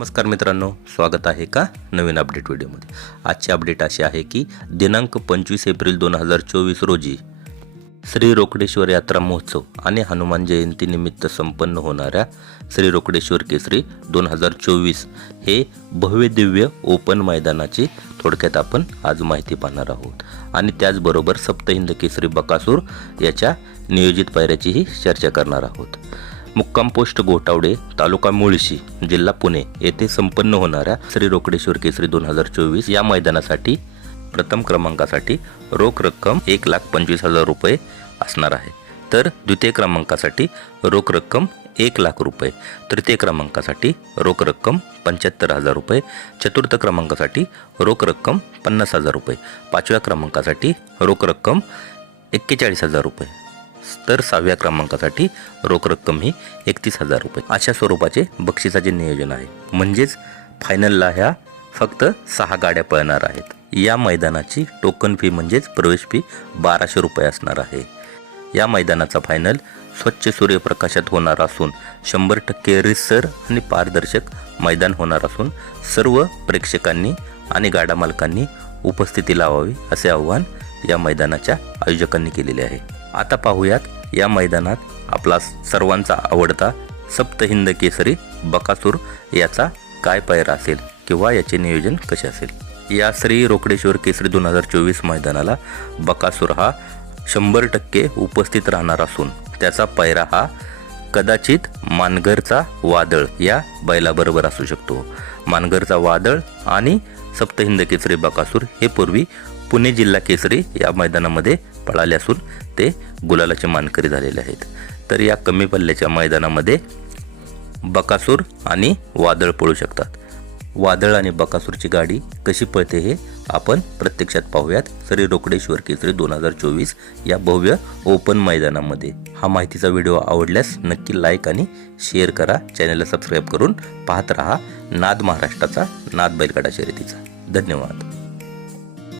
नमस्कार मित्रांनो स्वागत आहे का नवीन अपडेट व्हिडिओमध्ये? आजची अपडेट अशी आहे की दिनांक पंचवीस एप्रिल दोन हजार चोवीस रोजी श्री रोकडेश्वर यात्रा महोत्सव आणि हनुमान जयंतीनिमित्त संपन्न होणाऱ्या श्री रोकडेश्वर केसरी दोन हजार चोवीस हे भव्य दिव्य ओपन मैदानाची थोडक्यात आपण आज माहिती पाहणार आहोत. आणि त्याचबरोबर सप्तहिंद केसरी बकासूर याच्या नियोजित पायऱ्याचीही चर्चा करणार आहोत. मुक्काम पोस्ट गोटावडे तालुका मुळशी जिल्हा पुणे येथे संपन्न होणाऱ्या श्री रोकडेश्वर केसरी दोन हजार चोवीस या मैदानासाठी प्रथम क्रमांकासाठी रोख रक्कम एक लाख पंचवीस हजार रुपये असणार आहे. तर द्वितीय क्रमांकासाठी रोख रक्कम एक लाख रुपये तृतीय क्रमांकासाठी रोख रक्कम पंच्याहत्तर हजार रुपये चतुर्थ क्रमांकासाठी रोख रक्कम पन्नास हजार रुपये पाचव्या क्रमांकासाठी रोख रक्कम एक्केचाळीस हजार रुपये. तर सहाव्या क्रमांकासाठी रोख रक्कम ही एकतीस हजार रुपये. अशा स्वरूपाचे बक्षिसाचे नियोजन आहे. म्हणजेच फायनलला ह्या फक्त सहा गाड्या पळणार आहेत. या मैदानाची टोकन फी म्हणजेच प्रवेश फी बाराशे रुपये असणार आहे. या मैदानाचा फायनल स्वच्छ सूर्यप्रकाशात होणार असून शंभर टक्के रिसर आणि पारदर्शक मैदान होणार असून सर्व प्रेक्षकांनी आणि गाडा मालकांनी उपस्थिती लावावी असे आवाहन या मैदानाच्या आयोजकांनी केलेले आहे. आता पाहूयात या मैदानात आपला सर्वांचा आवडता सप्तहिंद केसरी बकासूर याचा काय पायरा असेल किंवा याचे नियोजन कसे असेल? या श्री रोकडेश्वर केसरी दोन हजार चोवीस मैदानाला बकासूर हा शंभर टक्के उपस्थित राहणार असून त्याचा पायरा हा कदाचित मानगरचा वादळ या बैलाबरोबर असू शकतो. मानगरचा वादळ आणि सप्तहिंद केसरी बकासूर हे पूर्वी पुणे जिल्हा केसरी या मैदानामध्ये पळाले असून ते गुलालाचे मानकरी झालेले आहेत. तर या कमी पल्ल्याच्या मैदानामध्ये बकासूर आणि वादळ पळू शकतात. वादळ आणि बकासूरची गाडी कशी पळते हे आपण प्रत्यक्षात पाहूयात. श्री रोकडेश्वर केसरी दोन हजार चोवीस या भव्य ओपन मैदानामध्ये. हा माहितीचा व्हिडिओ आवडल्यास नक्की लाईक आणि शेअर करा. चॅनलला सबस्क्राईब करून पाहत रहा. नाद महाराष्ट्राचा नाद बैलगाडा शर्यतीचा. धन्यवाद.